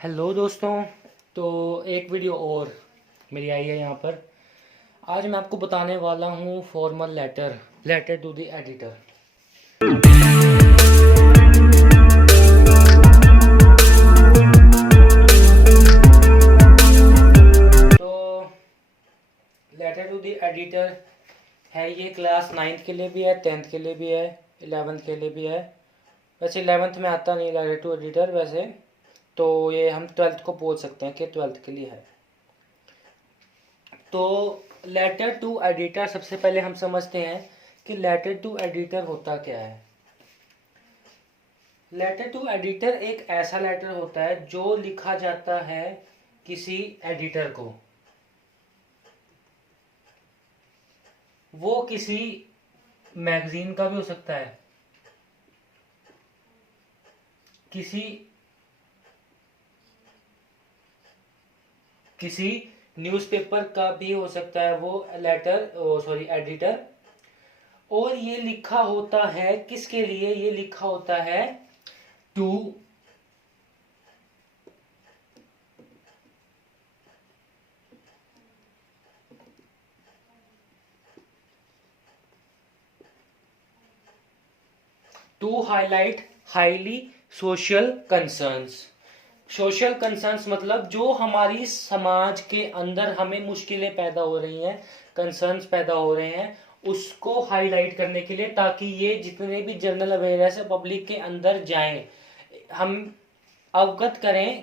Hello दोस्तों। तो एक वीडियो और मेरी आई है यहाँ पर। आज मैं आपको बताने वाला हूँ formal letter letter to the editor. तो लेटर टू द एडिटर है, ये क्लास 9th के लिए भी है, 10th के लिए भी है, 11th के लिए भी है। वैसे 11th में आता नहीं लेटर टू एडिटर वैसे, तो ये हम 12th को बोल सकते हैं कि 12th के लिए है। तो लेटर टू एडिटर, सबसे पहले हम समझते हैं कि लेटर टू एडिटर होता क्या है। लेटर टू एडिटर एक ऐसा लेटर होता है जो लिखा जाता है किसी एडिटर को। वो किसी मैगजीन का भी हो सकता है, किसी किसी न्यूज़पेपर का भी हो सकता है वो लेटर, सॉरी एडिटर। और ये लिखा होता है किसके लिए? ये लिखा होता है to highlight highly social concerns. Social concerns मतलब जो हमारी समाज के अंदर हमें मुश्किलें पैदा हो रही हैं, कंसर्न्स पैदा हो रहे हैं, उसको हाईलाइट करने के लिए, ताकि ये जितने भी जनरल अवेयरनेस है पब्लिक के अंदर जाएं, हम अवगत करें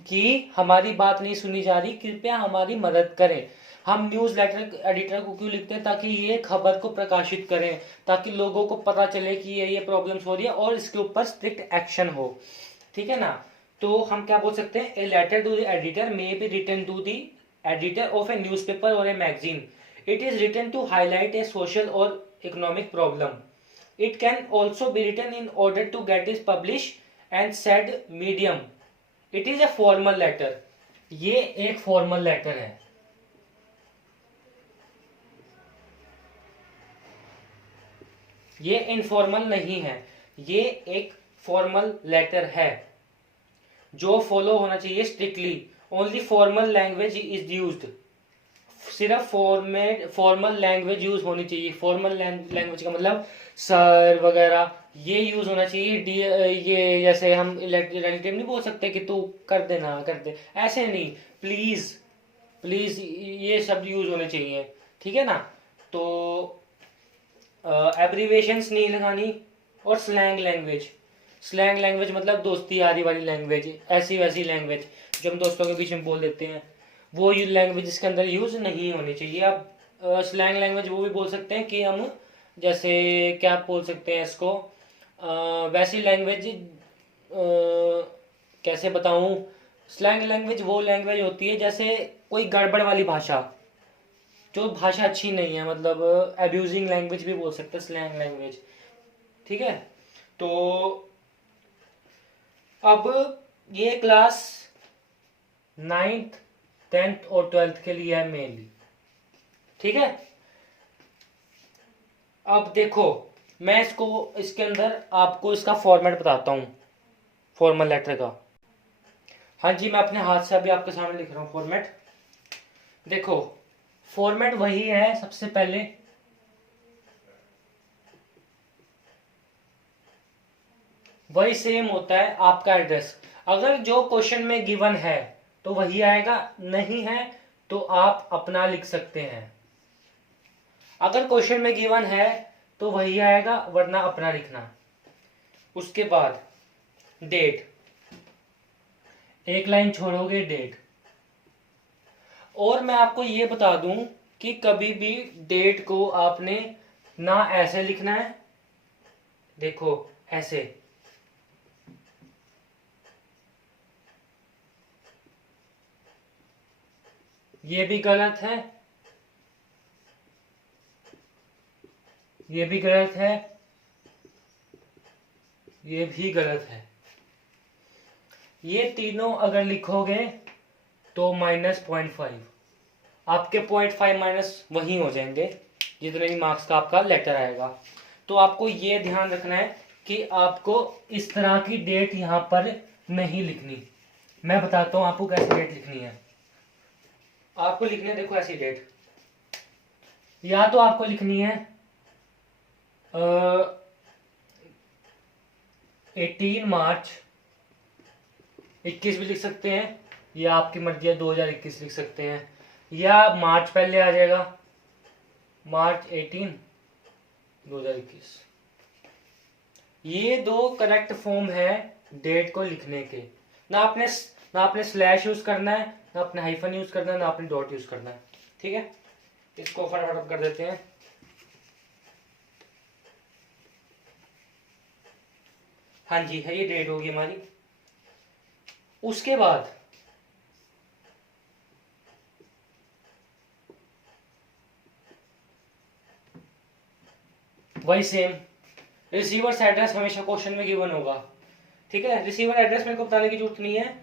कि हमारी बात नहीं सुनी जा रही, कृपया हमारी मदद करें। हम न्यूज़ लेटर एडिटर को क्यों लिखते हैं? ताकि ये खबर को प्रकाशित करें, ताकि लोगों को पता चले कि ये प्रॉब्लम्स हो रही है और इसके ऊपर स्ट्रिक्ट एक्शन हो। ठीक है ना? तो हम क्या बोल सकते हैं? A letter to the editor may be written to the editor of a newspaper और a magazine. It is written to highlight a social और economic problem. It can also be written in order to get is publish and said medium. It is a formal letter. ये एक formal letter है। ये informal नहीं है, ये एक formal letter है जो फॉलो होना चाहिए strictly. Only formal language is used. सिर्फ फॉर्मल लैंग्वेज यूज होनी चाहिए। फॉर्मल लैंग्वेज का मतलब सर वगैरह ये यूज होना चाहिए। ये जैसे हम रिलेटिव नहीं बोल सकते कि तू कर दे ना कर दे, ऐसे नहीं। प्लीज प्लीज ये शब्द यूज होने चाहिए। ठीक है ना? तो एब्रीवेशंस नहीं लगानी। और स्लैंग लैंग्वेज मतलब दोस्ती यारी वाली लैंग्वेज, ऐसी वैसी लैंग्वेज जो हम दोस्तों के बीच में बोल देते हैं, वो लैंग्वेज इसके अंदर यूज नहीं होनी चाहिए। आप स्लैंग लैंग्वेज वो भी बोल सकते हैं कि हम जैसे क्या बोल सकते हैं इसको, वैसी लैंग्वेज, कैसे बताऊं? स्लैंग लैंग्वेज वो लैंग्वेज होती है जैसे कोई गड़बड़ वाली भाषा, जो भाषा अच्छी नहीं है, मतलब एब्यूजिंग लैंग्वेज भी बोल सकते हैं स्लैंग लैंग्वेज। ठीक है? तो अब ये क्लास 9th 10th और 12th के लिए है मेनली। ठीक है? अब देखो, मैं इसके अंदर आपको इसका फॉर्मेट बताता हूँ, फॉर्मल लेटर का। हाँ जी, मैं अपने हाथ से अभी आपके सामने लिख रहा हूँ फॉर्मेट। देखो, फॉर्मेट वही है, सबसे पहले वही सेम होता है आपका एड्रेस। अगर जो क्वेश्चन में गिवन है तो वही आएगा, नहीं है तो आप अपना लिख सकते हैं। अगर क्वेश्चन में गिवन है तो वही आएगा, वरना अपना लिखना। उसके बाद डेट, एक लाइन छोड़ोगे डेट। और मैं आपको ये बता दूं कि कभी भी डेट को आपने ना ऐसे लिखना है, देखो ऐसे, ये भी गलत है, ये भी गलत है, ये भी गलत है। ये तीनों अगर लिखोगे तो -0.5, आपके 0.5 माइनस वही हो जाएंगे जितने भी मार्क्स का आपका लेटर आएगा। तो आपको ये ध्यान रखना है कि आपको इस तरह की डेट यहाँ पर नहीं लिखनी। मैं बताता हूँ आपको कैसी डेट लिखनी है। आपको लिखनी है, देखो ऐसी डेट, या तो आपको लिखनी है 18 मार्च, 21 भी लिख सकते हैं, या आपकी मर्जी है 2021 लिख सकते हैं, या मार्च पहले आ जाएगा, मार्च 18 2021। ये दो करेक्ट फॉर्म है डेट को लिखने के। ना आपने स्लैश यूज करना है, ना आपने हाइफन यूज करना है, ना आपने डॉट यूज करना है। ठीक है, इसको फटाफट कर देते हैं। हाँ जी, है, ये डेट होगी हमारी। उसके बाद वही सेम, रिसीवर्स एड्रेस हमेशा क्वेश्चन में गिवन होगा। ठीक है, रिसीवर एड्रेस मेरे को बताने की जरूरत नहीं है।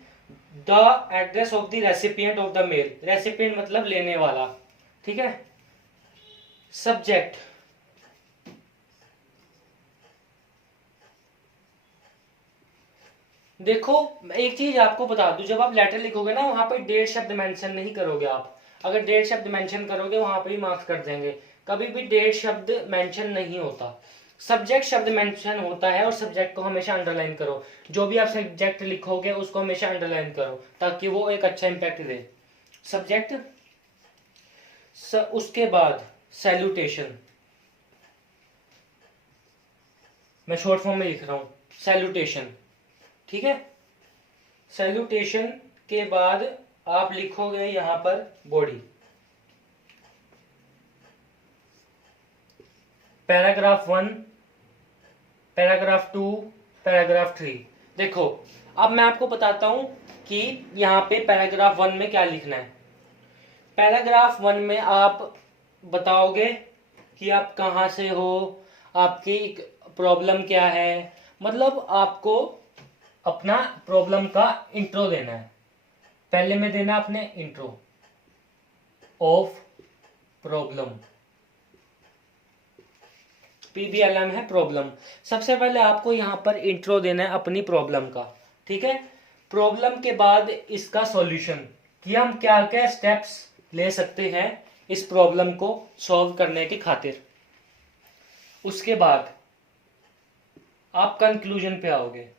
The address of the recipient of the mail, recipient मतलब लेने वाला। ठीक है, सब्जेक्ट, देखो एक चीज आपको बता दूं, जब आप लेटर लिखोगे ना वहां पे डेट शब्द मेंशन नहीं करोगे आप। अगर डेट शब्द मेंशन करोगे वहां पे ही मार्क्स कर देंगे। कभी भी डेट शब्द मेंशन नहीं होता, सब्जेक्ट शब्द मेंशन होता है, और सब्जेक्ट को हमेशा अंडरलाइन करो। जो भी आप सब्जेक्ट लिखोगे उसको हमेशा अंडरलाइन करो ताकि वो एक अच्छा इंपैक्ट दे। सब्जेक्ट, उसके बाद सैल्यूटेशन, मैं शॉर्ट फॉर्म में लिख रहा हूं, सैल्यूटेशन। ठीक है, सैल्यूटेशन के बाद आप लिखोगे यहां पर बॉडी। Paragraph 1, paragraph 2, paragraph 3। देखो अब मैं आपको बताता हूं कि यहां पे पैराग्राफ 1 में क्या लिखना है। पैराग्राफ 1 में आप बताओगे कि आप कहां से हो, आपकी प्रॉब्लम क्या है, मतलब आपको अपना प्रॉब्लम का इंट्रो देना है। पहले में देना अपने इंट्रो ऑफ प्रॉब्लम, PBLM है प्रॉब्लम। सबसे पहले आपको यहां पर इंट्रो देना है अपनी प्रॉब्लम का। ठीक है, प्रॉब्लम के बाद इसका सॉल्यूशन, कि हम क्या क्या स्टेप्स ले सकते हैं इस प्रॉब्लम को सॉल्व करने की खातिर। उसके बाद आप कंक्लूजन पे आओगे,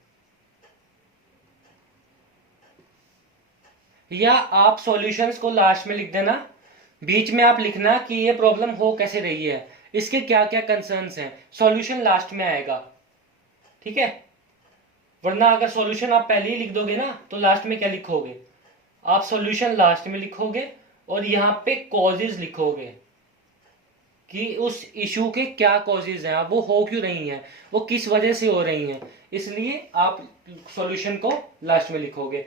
या आप सॉल्यूशंस को लास्ट में लिख देना। बीच में आप लिखना कि ये प्रॉब्लम हो कैसे रही है, इसके क्या क्या कंसर्न्स हैं, सॉल्यूशन लास्ट में आएगा। ठीक है, वरना अगर सॉल्यूशन आप पहले ही लिख दोगे ना तो लास्ट में क्या लिखोगे, आप सॉल्यूशन लास्ट में लिखोगे और यहाँ पे कॉजेज लिखोगे कि उस इशू के क्या कॉजेज हैं, वो हो क्यों रही हैं, वो किस वजह से हो रही हैं, इसलिए आप सॉल्यूशन को लास्ट में लिखोगे।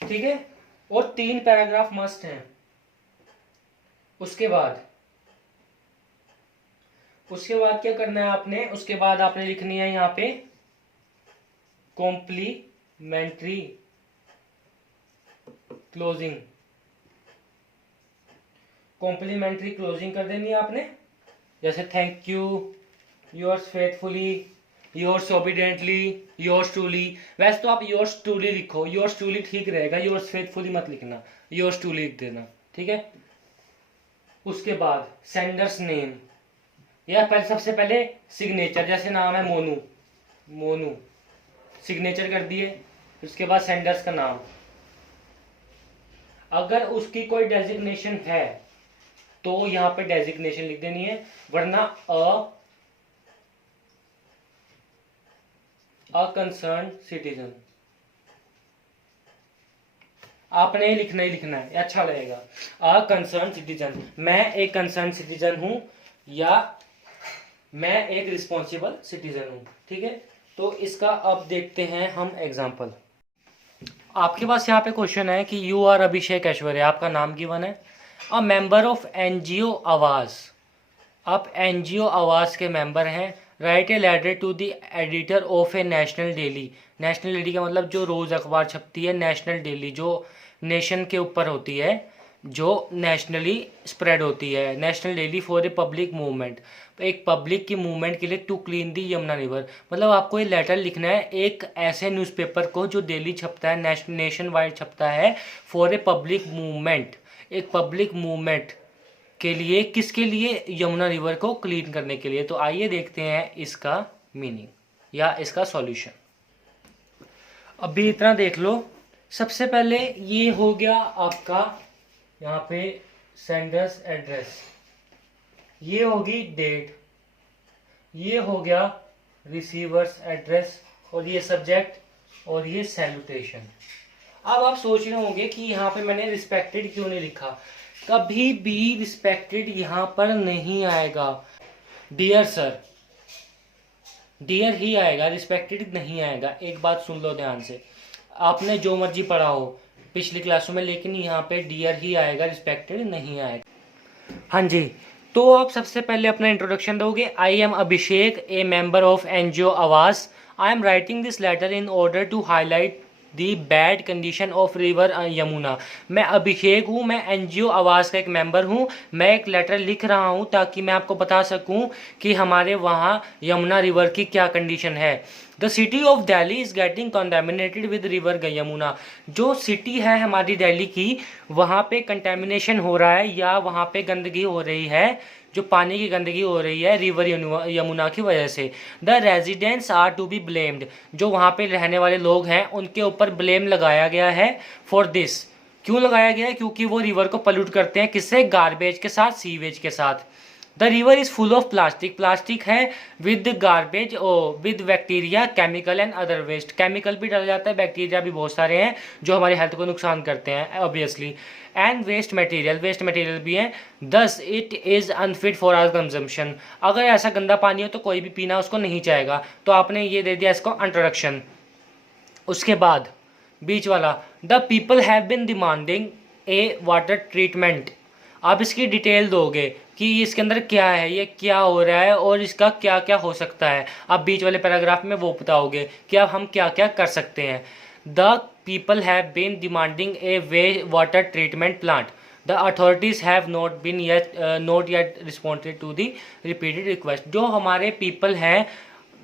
ठीक है, और 3 पैराग्राफ मस्ट हैं। उसके बाद क्या करना है आपने, उसके बाद आपने लिखनी है यहां पे कॉम्प्लीमेंट्री क्लोजिंग। कॉम्प्लीमेंट्री क्लोजिंग कर देनी है आपने, जैसे thank you, yours faithfully, yours obediently, yours truly. वैसे तो आप योर्स ट्रूली लिखो, योर्स ट्रूली ठीक रहेगा, योर्स फेथफुली मत लिखना, योर्स ट्रूली लिख देना। ठीक है, उसके बाद सेंडर्स नेम, या पहले सबसे पहले सिग्नेचर, जैसे नाम है मोनू, मोनू सिग्नेचर कर दिए। उसके बाद सेंडर्स का नाम, अगर उसकी कोई डेजिग्नेशन है तो यहां पे डेजिग्नेशन लिख देनी है, वरना अ कंसर्न सिटीजन आपने लिखना ही लिखना है, अच्छा लगेगा। अ कंसर्न सिटीजन, मैं एक कंसर्न सिटीजन हूं या मैं एक रिस्पॉन्सिबल सिटीजन हूं। ठीक है, तो इसका अब देखते हैं हम एग्जाम्पल। आपके पास यहाँ पे क्वेश्चन है कि यू आर अभिषेक ऐश्वर्य, आपका नाम गिवन है। अ मेंबर ऑफ एनजीओ आवास, आप एनजीओ आवास के मेंबर हैं। Write a letter to the editor of a national daily, national daily का मतलब जो रोज अखबार छपती है, नेशनल डेली जो नेशन के ऊपर होती है, जो नेशनली स्प्रेड होती है, national daily for a public movement, एक पब्लिक की मूवमेंट के लिए to clean the Yamuna river. मतलब आपको ये लेटर लिखना है एक ऐसे न्यूज़पेपर को जो डेली छपता है, नेशन वाइड छपता है, फॉर ए पब्लिक मूवमेंट, एक पब्लिक मूवमेंट के लिए, किसके लिए, यमुना रिवर को क्लीन करने के लिए। तो आइए देखते हैं इसका मीनिंग या इसका सॉल्यूशन। अभी इतना देख लो। सबसे पहले ये हो गया आपका यहाँ पे सेंडर्स एड्रेस, ये होगी डेट, ये हो गया रिसीवर्स एड्रेस, और ये सब्जेक्ट और ये सैल्यूटेशन। अब आप सोच रहे होंगे कि यहाँ पे मैंने रिस्पेक्टेड क्यों नहीं लिखा। कभी भी रिस्पेक्टेड यहाँ पर नहीं आएगा, डियर सर, डियर ही आएगा, रिस्पेक्टेड नहीं आएगा। एक बात सुन लो ध्यान से, आपने जो मर्जी पढ़ा हो पिछली क्लासों में, लेकिन यहाँ पे डियर ही आएगा, रिस्पेक्टेड नहीं आएगा। हाँ जी, तो आप सबसे पहले अपना इंट्रोडक्शन दोगे। I am Abhishek, a member of NGO Awas. I am writing this letter in order to highlight the bad condition of river Yamuna. मैं अभिषेक हूँ, मैं एनजीओ आवास का एक मेंबर हूँ। मैं एक लेटर लिख रहा हूँ ताकि मैं आपको बता सकूँ कि हमारे वहाँ यमुना रिवर की क्या कंडीशन है। The city of Delhi is getting contaminated with river Yamuna. जो सिटी है हमारी दिल्ली की, वहाँ पे कंटेमिनेशन हो रहा है या वहाँ पे गंदगी हो रही है, जो पानी की गंदगी हो रही है रिवर यमुना की वजह से। The residents are to be blamed, जो वहाँ पे रहने वाले लोग हैं उनके ऊपर ब्लेम लगाया गया है फॉर दिस। क्यों लगाया गया है? क्योंकि वो रिवर को पल्यूट करते हैं, किससे? गार्बेज के साथ, सीवेज के साथ। The river is full of plastic, plastic है विद गार्बेज और with bacteria, chemical and other waste. Chemical भी डल जाता है, बैक्टीरिया भी बहुत सारे हैं जो हमारी हेल्थ को नुकसान करते हैं obviously, and waste material, waste material भी हैं। Thus it is unfit for our consumption. अगर ऐसा गंदा पानी हो तो कोई भी पीना उसको नहीं चाहेगा। तो आपने ये दे दिया इसको इंट्रोडक्शन। उसके बाद बीच वाला, the people have been demanding A water treatment. आप इसकी डिटेल दोगे कि इसके अंदर क्या है, ये क्या हो रहा है और इसका क्या क्या हो सकता है। आप बीच वाले पैराग्राफ में वो बताओगे कि अब हम क्या क्या कर सकते हैं। The people have been demanding a way water treatment plant. The authorities have not yet responded to the repeated request. जो हमारे पीपल हैं,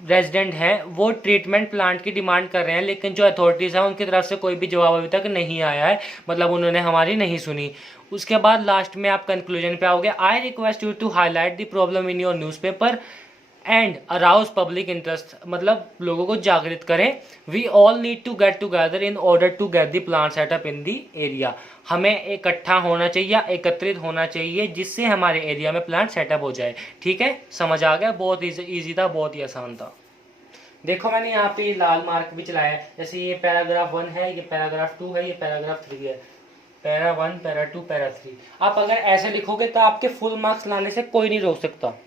रेजिडेंट हैं, वो ट्रीटमेंट प्लांट की डिमांड कर रहे हैं, लेकिन जो अथॉरिटीज़ हैं उनकी तरफ से कोई भी जवाब अभी तक नहीं आया है, मतलब उन्होंने हमारी नहीं सुनी। उसके बाद लास्ट में आप कंक्लूजन पे आओगे। I request you to highlight the problem in your newspaper and arouse public interest, मतलब लोगों को जागृत करें। We all need to get together in order to get the plant set up in the area. हमें इकट्ठा होना चाहिए, एकत्रित होना चाहिए, जिससे हमारे एरिया में प्लांट सेटअप हो जाए। ठीक है, समझ आ गया? बहुत ईजी था, बहुत ही आसान था। देखो मैंने यहाँ पे लाल मार्क भी चलाया है, जैसे ये पैराग्राफ 1 है, ये पैराग्राफ 2 है, ये पैराग्राफ 3 है, पैरा 1, पैरा 2, पैरा 3। आप अगर ऐसे लिखोगे तो आपके फुल मार्क्स लाने से कोई नहीं रोक सकता।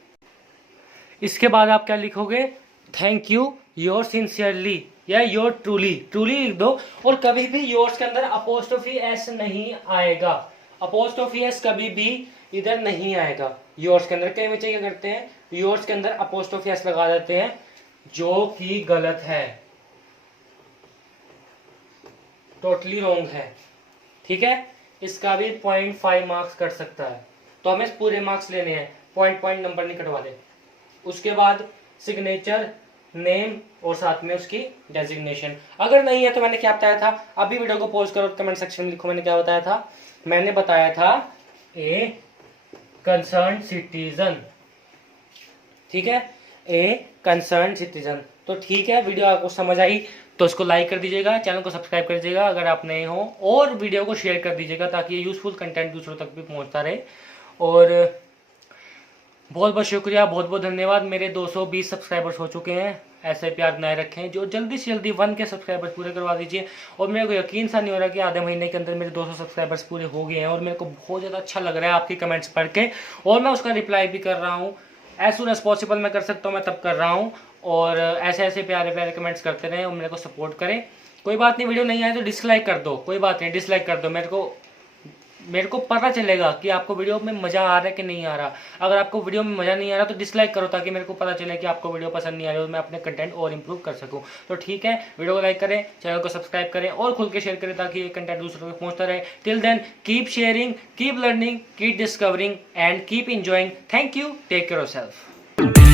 इसके बाद आप क्या लिखोगे? थैंक यू, योर सिंसियरली या योर ट्रूली, ट्रूली लिख दो। और कभी भी योर्स के अंदर अपोस्ट्रोफी एस नहीं आएगा, अपोस्ट्रोफी एस कभी भी इधर नहीं आएगा योर्स के अंदर। कई बच्चे क्या करते हैं, योर्स के अंदर अपोस्ट्रोफी एस लगा देते हैं, जो कि गलत है, टोटली रॉन्ग है। ठीक है, इसका भी 0.5 मार्क्स कट सकता है, तो हमें पूरे मार्क्स लेने हैं, पॉइंट नंबर नहीं कटवा दे। उसके बाद सिग्नेचर, नेम और साथ में उसकी डेजिग्नेशन। अगर नहीं है तो मैंने क्या बताया था, अभी वीडियो को पॉज करो, कमेंट सेक्शन में लिखो मैंने क्या बताया था। मैंने बताया था ए कंसर्न सिटीजन। ठीक है, ए कंसर्न सिटीजन। तो ठीक है, वीडियो आपको समझ आई तो इसको लाइक कर दीजिएगा, चैनल को सब्सक्राइब कर दीजिएगा अगर आप नए हो, और वीडियो को शेयर कर दीजिएगा ताकि ये यूजफुल कंटेंट दूसरों तक भी पहुंचता रहे। और बहुत बहुत शुक्रिया, बहुत बहुत धन्यवाद। मेरे 220 सब्सक्राइबर्स हो चुके हैं, ऐसे प्यार बनाए रखें। जो जल्दी से जल्दी 1 के सब्सक्राइबर्स पूरे करवा दीजिए। और मेरे को यकीन सा नहीं हो रहा कि आधे महीने के अंदर मेरे 200 सब्सक्राइबर्स पूरे हो गए हैं, और मेरे को बहुत ज़्यादा अच्छा लग रहा है आपके कमेंट्स पढ़ के, और मैं उसका रिप्लाई भी कर रहा हूँ। एज सुन एज पॉसिबल मैं कर सकता हूँ, मैं तब कर रहा हूँ। और ऐसे ऐसे प्यारे प्यारे कमेंट्स करते रहें और मेरे को सपोर्ट करें। कोई बात नहीं, वीडियो नहीं आए तो डिसलाइक कर दो, कोई बात नहीं, डिसलाइक कर दो, मेरे को मेरे को पता चलेगा कि आपको वीडियो में मज़ा आ रहा है कि नहीं आ रहा। अगर आपको वीडियो में मज़ा नहीं आ रहा तो डिसलाइक करो, ताकि मेरे को पता चले कि आपको वीडियो पसंद नहीं आ रही और मैं अपने कंटेंट और इंप्रूव कर सकूं। तो ठीक है, वीडियो को लाइक करें, चैनल को सब्सक्राइब करें और खुल के शेयर करें, ताकि ये कंटेंट दूसरों तक पहुंचता रहे। Till then keep sharing, keep learning, keep discovering and keep enjoying. Thank you, take care of self.